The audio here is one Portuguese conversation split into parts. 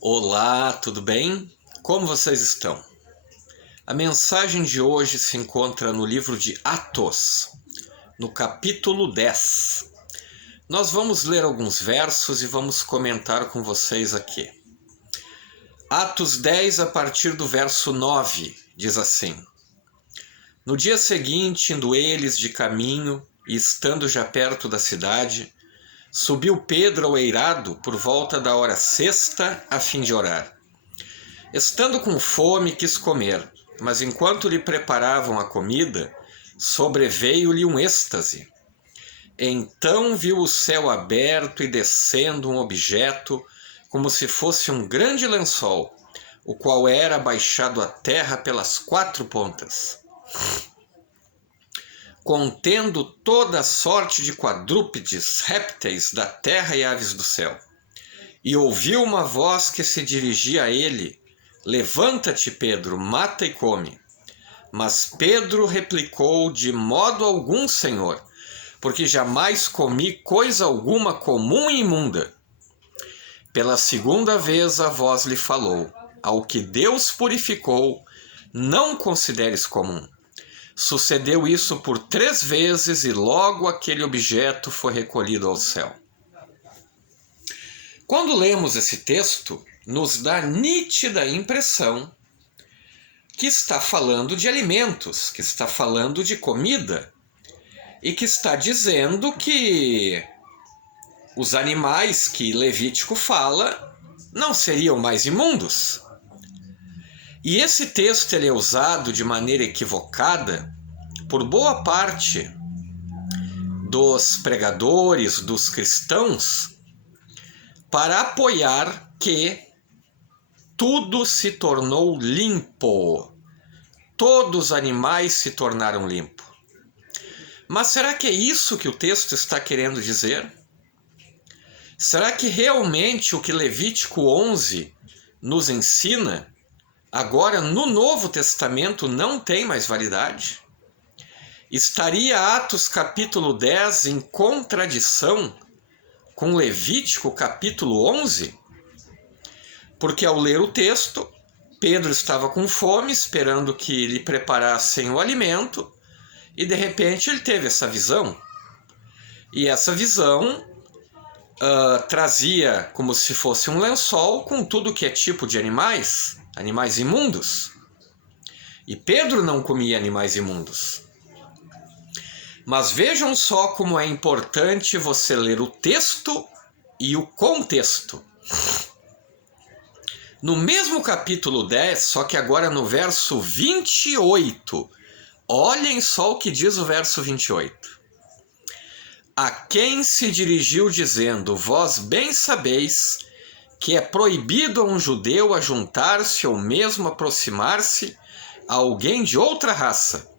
Olá, tudo bem? Como vocês estão? A mensagem de hoje se encontra no livro de Atos, no capítulo 10. Nós vamos ler alguns versos e vamos comentar com vocês aqui. Atos 10, a partir do verso 9, diz assim: No dia seguinte, indo eles de caminho e estando já perto da cidade, subiu Pedro ao eirado por volta da hora sexta a fim de orar. Estando com fome, quis comer, mas enquanto lhe preparavam a comida, sobreveio-lhe um êxtase. Então viu o céu aberto e descendo um objeto, como se fosse um grande lençol, o qual era abaixado à terra pelas quatro pontas, contendo toda sorte de quadrúpedes, répteis da terra e aves do céu. E ouviu uma voz que se dirigia a ele: Levanta-te, Pedro, mata e come. Mas Pedro replicou: De modo algum, Senhor, porque jamais comi coisa alguma comum e imunda. Pela segunda vez a voz lhe falou: Ao que Deus purificou, não consideres comum. Sucedeu isso por 3 vezes e logo aquele objeto foi recolhido ao céu. Quando lemos esse texto, nos dá nítida impressão que está falando de alimentos, que está falando de comida, e que está dizendo que os animais que Levítico fala não seriam mais imundos. E esse texto ele é usado de maneira equivocada por boa parte dos pregadores, dos cristãos, para apoiar que tudo se tornou limpo. Todos os animais se tornaram limpos. Mas será que é isso que o texto está querendo dizer? Será que realmente o que Levítico 11 nos ensina, agora no Novo Testamento, não tem mais validade? Estaria Atos capítulo 10 em contradição com Levítico capítulo 11? Porque ao ler o texto, Pedro estava com fome, esperando que lhe preparassem o alimento, e de repente ele teve essa visão. E essa visão trazia como se fosse um lençol com tudo que é tipo de animais, animais imundos. E Pedro não comia animais imundos. Mas vejam só como é importante você ler o texto e o contexto. No mesmo capítulo 10, só que agora no verso 28, olhem só o que diz o verso 28. A quem se dirigiu dizendo: Vós bem sabeis que é proibido a um judeu ajuntar-se ou mesmo aproximar-se a alguém de outra raça.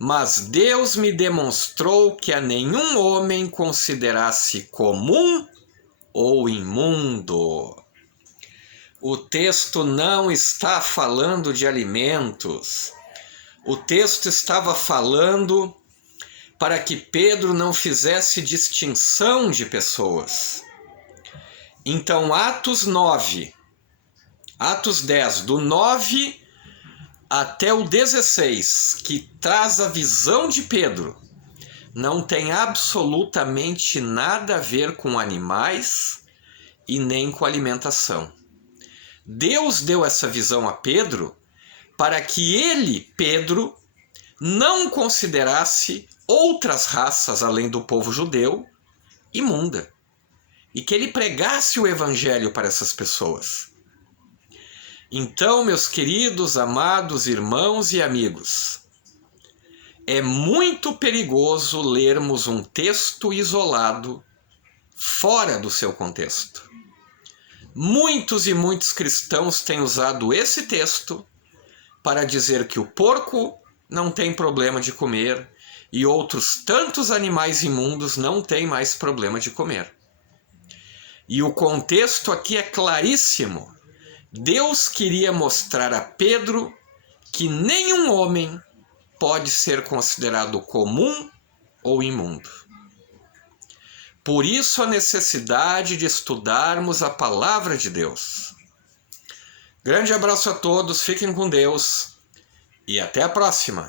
Mas Deus me demonstrou que a nenhum homem considerasse comum ou imundo. O texto não está falando de alimentos. O texto estava falando para que Pedro não fizesse distinção de pessoas. Então, Atos 10, do 9 até o 16, que traz a visão de Pedro, não tem absolutamente nada a ver com animais e nem com alimentação. Deus deu essa visão a Pedro para que ele, Pedro, não considerasse outras raças além do povo judeu imunda, e que ele pregasse o evangelho para essas pessoas. Então, meus queridos, amados irmãos e amigos, é muito perigoso lermos um texto isolado fora do seu contexto. Muitos e muitos cristãos têm usado esse texto para dizer que o porco não tem problema de comer e outros tantos animais imundos não têm mais problema de comer. E o contexto aqui é claríssimo. Deus queria mostrar a Pedro que nenhum homem pode ser considerado comum ou imundo. Por isso a necessidade de estudarmos a palavra de Deus. Grande abraço a todos, fiquem com Deus e até a próxima!